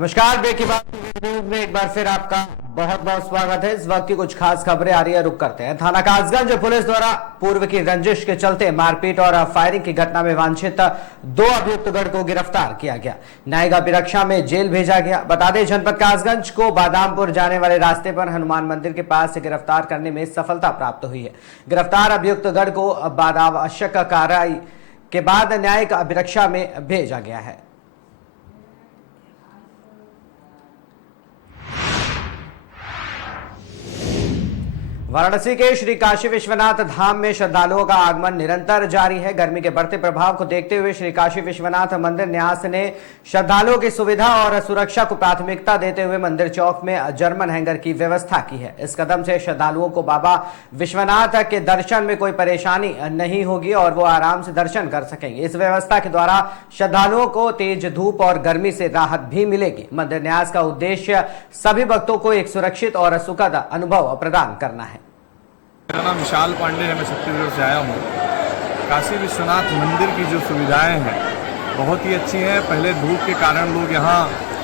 नमस्कार, ब्रेक के बाद न्यूज में एक बार फिर आपका बहुत बहुत स्वागत है। इस वक्त की कुछ खास खबरें आ रही है, रुक करते हैं। थाना कासगंज पुलिस द्वारा पूर्व की रंजिश के चलते मारपीट और फायरिंग की घटना में वांछित 2 अभियुक्तगण को गिरफ्तार किया गया, न्यायिक अभिरक्षा में जेल भेजा गया। बता दें, जनपद कासगंज को बादामपुर जाने वाले रास्ते पर हनुमान मंदिर के पास से गिरफ्तार करने में सफलता प्राप्त हुई है। गिरफ्तार अभियुक्तगण को बाद आवश्यक कार्रवाई के बाद न्यायिक अभिरक्षा में भेजा गया है। वाराणसी के श्री काशी विश्वनाथ धाम में श्रद्धालुओं का आगमन निरंतर जारी है। गर्मी के बढ़ते प्रभाव को देखते हुए श्री काशी विश्वनाथ मंदिर न्यास ने श्रद्धालुओं की सुविधा और सुरक्षा को प्राथमिकता देते हुए मंदिर चौक में जर्मन हैंगर की व्यवस्था की है। इस कदम से श्रद्धालुओं को बाबा विश्वनाथ के दर्शन में कोई परेशानी नहीं होगी और वो आराम से दर्शन कर सकेंगे। इस व्यवस्था के द्वारा श्रद्धालुओं को तेज धूप और गर्मी से राहत भी मिलेगी। मंदिर न्यास का उद्देश्य सभी भक्तों को एक सुरक्षित और सुखद अनुभव प्रदान करना है। मेरा नाम विशाल पांडे है, मैं छत्तीसगढ़ से आया हूँ। काशी विश्वनाथ मंदिर की जो सुविधाएं हैं बहुत ही अच्छी हैं। पहले धूप के कारण लोग यहाँ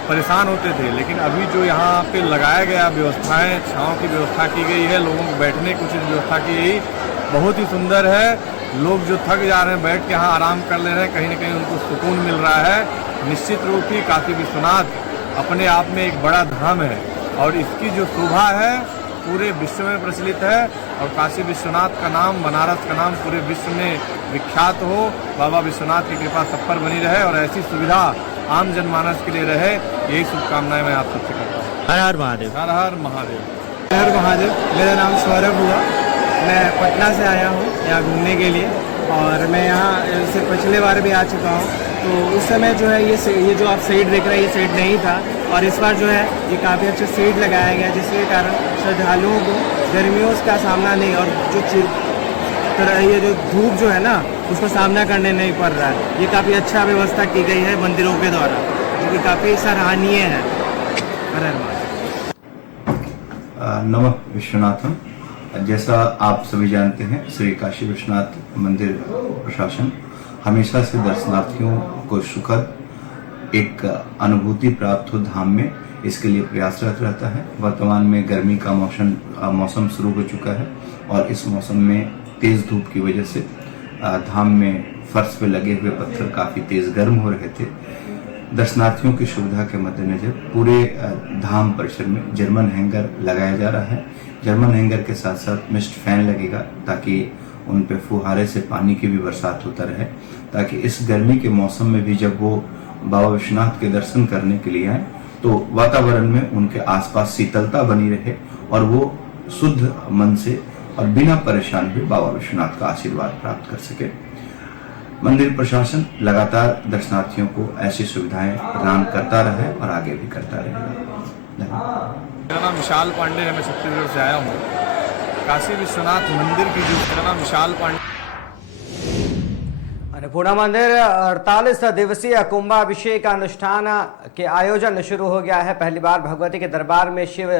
परेशान होते थे, लेकिन अभी जो यहाँ पे लगाया गया व्यवस्थाएं, छांव की व्यवस्था की गई है, लोगों को बैठने की उचित व्यवस्था की गई, बहुत ही सुंदर है। लोग जो थक जा रहे हैं बैठ के यहाँ आराम कर ले रहे हैं, कहीं ना कहीं उनको सुकून मिल रहा है। निश्चित रूप ही काशी विश्वनाथ अपने आप में एक बड़ा धाम है और इसकी जो शोभा है पूरे विश्व में प्रचलित है और काशी विश्वनाथ का नाम, बनारस का नाम पूरे विश्व में विख्यात हो। बाबा विश्वनाथ की कृपा सब पर बनी रहे और ऐसी सुविधा आम जनमानस के लिए रहे, यही शुभकामनाएं मैं आप सबसे करता हूँ। हर हर महादेव। हर हर महादेव। हर हर महादेव। मेरा नाम सौरभ हुआ, मैं पटना से आया हूँ यहाँ घूमने के लिए और मैं यहाँ इससे पिछले बार भी आ चुका हूँ। तो उस समय जो है ये जो आप शेड देख रहे हैं ये शेड नहीं था और इस बार जो है ये काफ़ी अच्छा शेड लगाया गया, जिसके कारण श्रद्धालुओं को गर्मियों का सामना नहीं और ये जो धूप जो है ना उसका सामना करने नहीं पड़ रहा है। ये काफ़ी अच्छा व्यवस्था की गई है मंदिरों के द्वारा, जो कि काफ़ी सराहनीय है। हर हर महादेव। नमः विश्वनाथम। जैसा आप सभी जानते हैं, श्री काशी विश्वनाथ मंदिर प्रशासन हमेशा से दर्शनार्थियों को सुखद एक अनुभूति प्राप्त हो धाम में, इसके लिए प्रयासरत रहता है। वर्तमान में गर्मी का मौसम शुरू हो चुका है और इस मौसम में तेज धूप की वजह से धाम में फर्श पे लगे हुए पत्थर काफी तेज गर्म हो रहे थे। दर्शनार्थियों की सुविधा के मद्देनजर पूरे धाम परिसर में जर्मन हैंगर लगाया जा रहा है। जर्मन हैंगर के साथ साथ मिस्ट फैन लगेगा ताकि उन पे फुहारे से पानी की भी बरसात होता रहे, ताकि इस गर्मी के मौसम में भी जब वो बाबा विश्वनाथ के दर्शन करने के लिए आए तो वातावरण में उनके आसपास शीतलता बनी रहे और वो शुद्ध मन से और बिना परेशान हुए बाबा विश्वनाथ का आशीर्वाद प्राप्त कर सके। मंदिर प्रशासन लगातार दर्शनार्थियों को ऐसी सुविधाएं प्रदान करता रहे और आगे भी करता रहेगा। मेरा नाम विशाल पांडे है, मैं छत्तीसगढ़ से आया हूँ। काशी विश्वनाथ मंदिर की जो मेरा नाम विशाल पांडे। अन्नपूर्णा मंदिर 48 दिवसीय कुंभाभिषेक अनुष्ठान के आयोजन शुरू हो गया है। पहली बार भगवती के दरबार में शिव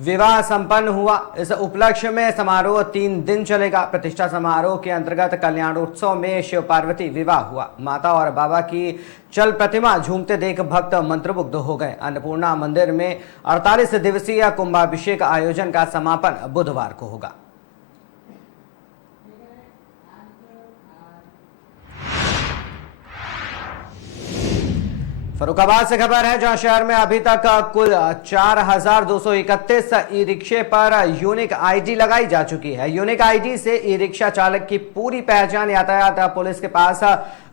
विवाह संपन्न हुआ। इस उपलक्ष्य में समारोह 3 दिन चलेगा। प्रतिष्ठा समारोह के अंतर्गत कल्याणोत्सव में शिव पार्वती विवाह हुआ। माता और बाबा की चल प्रतिमा झूमते देख भक्त मंत्रमुग्ध हो गए। अन्नपूर्णा मंदिर में 48 दिवसीय कुंभाभिषेक आयोजन का समापन बुधवार को होगा। फर्रुखाबाद से खबर है, जहां शहर में अभी तक कुल 4231 ई रिक्शे पर यूनिक आईडी लगाई जा चुकी है। यूनिक आईडी से ई रिक्शा चालक की पूरी पहचान यातायात पुलिस के पास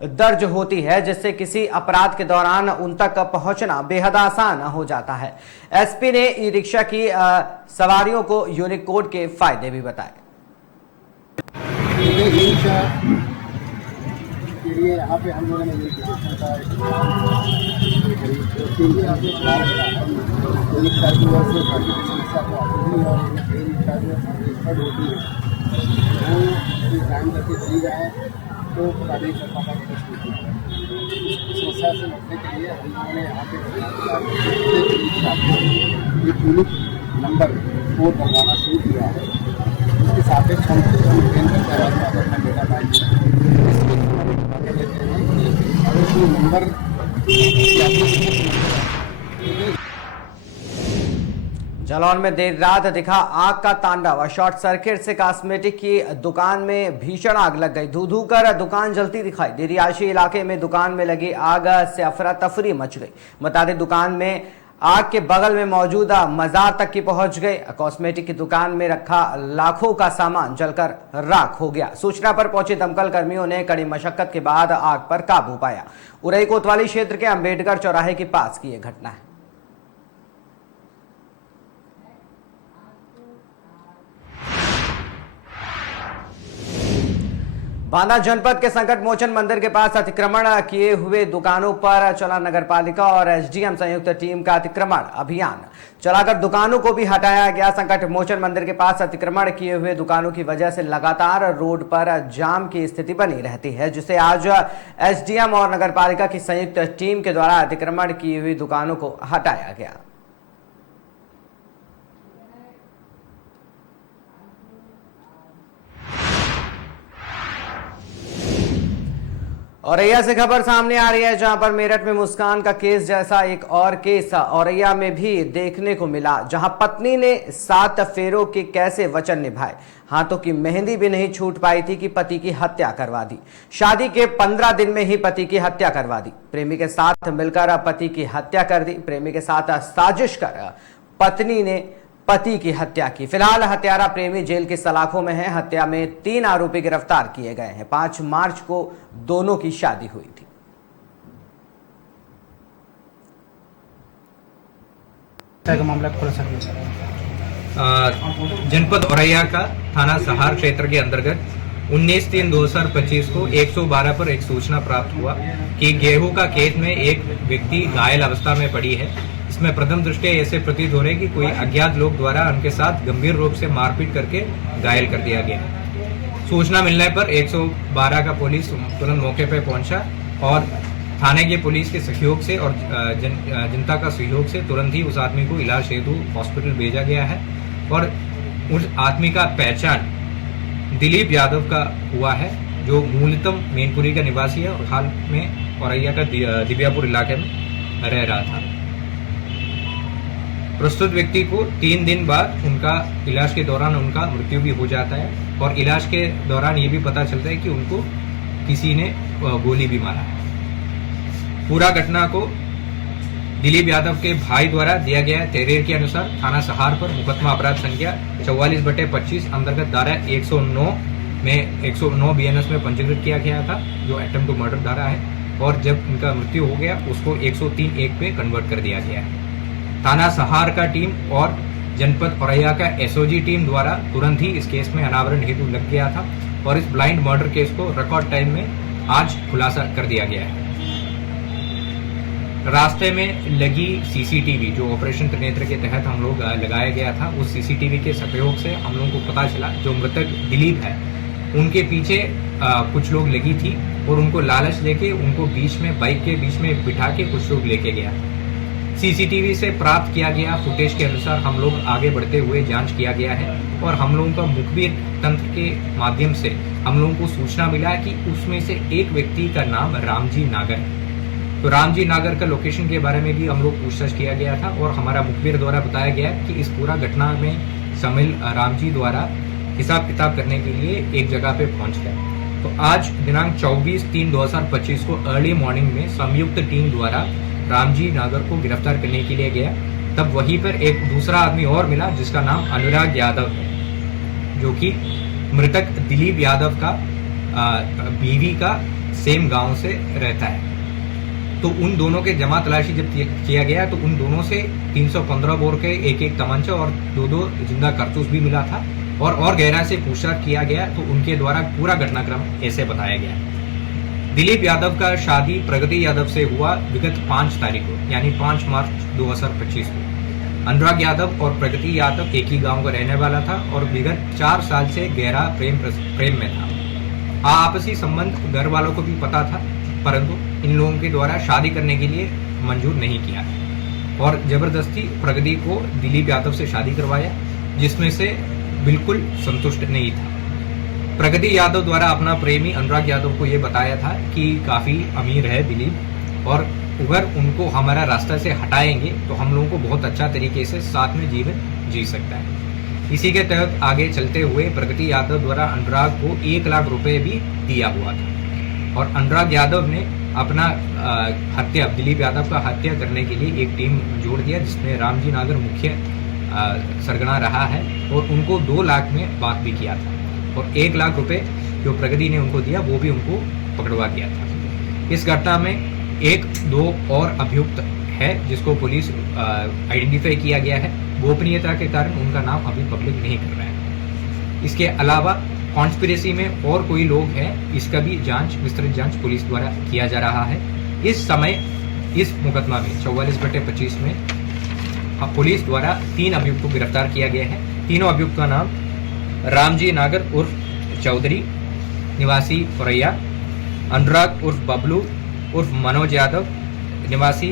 दर्ज होती है, जिससे किसी अपराध के दौरान उन तक पहुंचना बेहद आसान हो जाता है। एसपी ने ई रिक्शा की सवारियों को यूनिक कोड के फायदे भी बताए। यहाँ पे हम लोगों ने ये टाइम करके चली जाए तो पता नहीं चल पाता समस्या से लड़ने के लिए हम लोगों ने यहाँ पे एक यूनिक नंबर कोड बनवाना शुरू किया है। इसके सापेक्ष हम ट्रेन करते हैं अपना डेटा बैंक नंबर जालौन में देर रात दिखा आग का तांडव। शॉर्ट सर्किट से कॉस्मेटिक की दुकान में भीषण आग लग गई। धू धू कर दुकान जलती दिखाई दे। रिहायशी इलाके में दुकान में लगी आग से अफरा तफरी मच गई। बता दें, दुकान में आग के बगल में मौजूद मजार तक की पहुंच गई। कॉस्मेटिक की दुकान में रखा लाखों का सामान जलकर राख हो गया। सूचना पर पहुंचे दमकल कर्मियों ने कड़ी मशक्कत के बाद आग पर काबू पाया। उरई कोतवाली क्षेत्र के अंबेडकर चौराहे के पास की यह घटना है। बांदा जनपद के संकट मोचन मंदिर के पास अतिक्रमण किए हुए दुकानों पर चला नगरपालिका और एसडीएम संयुक्त टीम का अतिक्रमण अभियान चलाकर दुकानों को भी हटाया गया। संकट मोचन मंदिर के पास अतिक्रमण किए हुए दुकानों की वजह से लगातार रोड पर जाम की स्थिति बनी रहती है, जिसे आज एसडीएम और नगरपालिका की संयुक्त टीम के द्वारा अतिक्रमण की हुई दुकानों को हटाया गया। औरैया से खबर सामने आ रही है, जहां पर मेरठ में मुस्कान का केस जैसा एक और केस औरैया में भी देखने को मिला, जहां पत्नी ने 7 फेरों के कैसे वचन निभाए, हाथों की मेहंदी भी नहीं छूट पाई थी कि पति की हत्या करवा दी। शादी के 15 दिन में ही पति की हत्या करवा दी। प्रेमी के साथ मिलकर पति की हत्या कर दी। प्रेमी के साथ साजिश कर पत्नी ने पति की हत्या की। फिलहाल हत्यारा प्रेमी जेल की सलाखों में है। हत्या में 3 आरोपी गिरफ्तार किए गए हैं। 5 मार्च को दोनों की शादी हुई थी। मामला खुल सकता जनपद औरैया का थाना सहार क्षेत्र के अंतर्गत 19/3/2025 को 112 पर एक सूचना प्राप्त हुआ कि गेहूं का खेत में एक व्यक्ति घायल अवस्था में पड़ी है। इसमें प्रथम दृष्टया ऐसे प्रतीत हो रहे कि कोई अज्ञात लोग द्वारा उनके साथ गंभीर रूप से मारपीट करके घायल कर दिया गया। सूचना मिलने पर 112 का पुलिस तुरंत मौके पर पहुंचा और थाने के पुलिस के सहयोग से और जनता का सहयोग से तुरंत ही उस आदमी को इलाज हेतु हॉस्पिटल भेजा गया है और उस आदमी का पहचान दिलीप यादव का हुआ है, जो मूलतः मैनपुरी का निवासी है और हाल में औरैया का दिव्यापुर इलाके में रह रहा था। प्रस्तुत व्यक्ति को 3 दिन बाद उनका इलाज के दौरान उनका मृत्यु भी हो जाता है और इलाज के दौरान ये भी पता चलता है कि उनको किसी ने गोली भी मारा है। पूरा घटना को दिलीप यादव के भाई द्वारा दिया गया तहरीर के अनुसार थाना सहार पर मुकदमा अपराध संख्या 44/25 अंतर्गत धारा 109 में 109 BNS में पंजीकृत किया गया था, जो अटेम्प्ट टू मर्डर धारा है, और जब उनका मृत्यु हो गया उसको 103(1) पे कन्वर्ट कर दिया गया है। थाना सहार का टीम और जनपद औरैया का SOG टीम द्वारा तुरंत ही इस केस में अनावरण हेतु लग गया था और इस ब्लाइंड मर्डर केस को रिकॉर्ड टाइम में आज खुलासा कर दिया गया है। रास्ते में लगी CCTV जो ऑपरेशन त्रिनेत्र के तहत हम लोग लगाया गया था, उस CCTV के सहयोग से हम लोगों को पता चला जो मृतक दिलीप है उनके पीछे कुछ लोग लगी थी और उनको लालच देके उनको बीच में बाइक के बीच में बिठा के कुछ लोग लेके गया। CCTV से प्राप्त किया गया फुटेज के अनुसार हम लोग आगे बढ़ते हुए जांच किया गया है और हम लोगों का मुखबिर तंत्र के माध्यम से हम लोगों को सूचना मिला कि उसमें से एक व्यक्ति का नाम रामजी नागर है। तो रामजी नागर का लोकेशन के बारे में भी हम लोग पूछताछ किया गया था और हमारा मुखबिर द्वारा बताया गया कि इस पूरा घटना में शामिल रामजी द्वारा हिसाब किताब करने के लिए एक जगह पे पहुंच गया। तो आज दिनांक 24/3/2025 को अर्ली मॉर्निंग में संयुक्त टीम द्वारा रामजी नागर को गिरफ्तार करने के लिए गया। तब वहीं पर एक दूसरा आदमी और मिला जिसका नाम अनुराग यादव है, जो कि मृतक दिलीप यादव का बीवी का सेम गांव से रहता है। तो उन दोनों के जमा तलाशी जब किया गया तो उन दोनों से 315 बोर के एक तमंचा और 2 जिंदा कारतूस भी मिला था और गहराई से पूछताछ किया गया तो उनके द्वारा पूरा घटनाक्रम ऐसे बताया गया। दिलीप यादव का शादी प्रगति यादव से हुआ विगत 5 तारीख को, यानी 5 मार्च 2025 को। अनुराग यादव और प्रगति यादव एक ही गांव का रहने वाला था और विगत 4 साल से गहरा प्रेम में था। आपसी संबंध घर वालों को भी पता था, परंतु इन लोगों के द्वारा शादी करने के लिए मंजूर नहीं किया और जबरदस्ती प्रगति को दिलीप यादव से शादी करवाया, जिसमें से बिल्कुल संतुष्ट नहीं था। प्रगति यादव द्वारा अपना प्रेमी अनुराग यादव को यह बताया था कि काफी अमीर है दिलीप और अगर उनको हमारा रास्ता से हटाएंगे तो हम लोगों को बहुत अच्छा तरीके से साथ में जीवन जी सकता है। इसी के तहत आगे चलते हुए प्रगति यादव द्वारा अनुराग को 1 लाख रुपए भी दिया हुआ था और अनुराग यादव ने अपना हत्या दिलीप यादव का हत्या करने के लिए एक टीम जोड़ दिया, जिसमें रामजी नागर मुख्य सरगना रहा है और उनको 2 लाख में बात भी किया था और 1 लाख रुपए जो प्रगति ने उनको दिया वो भी उनको पकड़वा दिया था। इस घटना में 1-2 और अभियुक्त है जिसको पुलिस आइडेंटिफाई किया गया है। गोपनीयता के कारण उनका नाम अभी पब्लिक नहीं कर रहा है। इसके अलावा कॉन्स्पिरेसी में और कोई लोग हैं, इसका भी विस्तृत जांच पुलिस द्वारा किया जा रहा है। इस समय इस मुकदमा में 44/25 में पुलिस द्वारा 3 अभियुक्त को गिरफ्तार किया गया है। तीनों अभियुक्त का नाम रामजी नागर उर्फ चौधरी निवासी औरैया, अनुराग उर्फ बबलू उर्फ मनोज यादव निवासी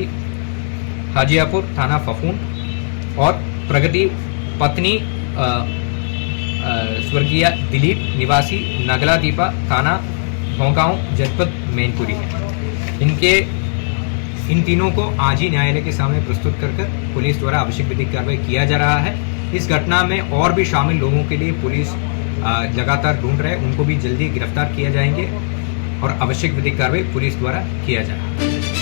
हाजियापुर थाना फफून और प्रगति पत्नी स्वर्गीय दिलीप निवासी नगला दीपा थाना भोंगांव जनपद मैनपुरी है। इन तीनों को आज ही न्यायालय के सामने प्रस्तुत कर पुलिस द्वारा आवश्यक विधिक कार्रवाई किया जा रहा है। इस घटना में और भी शामिल लोगों के लिए पुलिस लगातार ढूंढ रहे हैं, उनको भी जल्दी गिरफ्तार किया जाएंगे और आवश्यक विधिक कार्रवाई पुलिस द्वारा किया जा रहा है।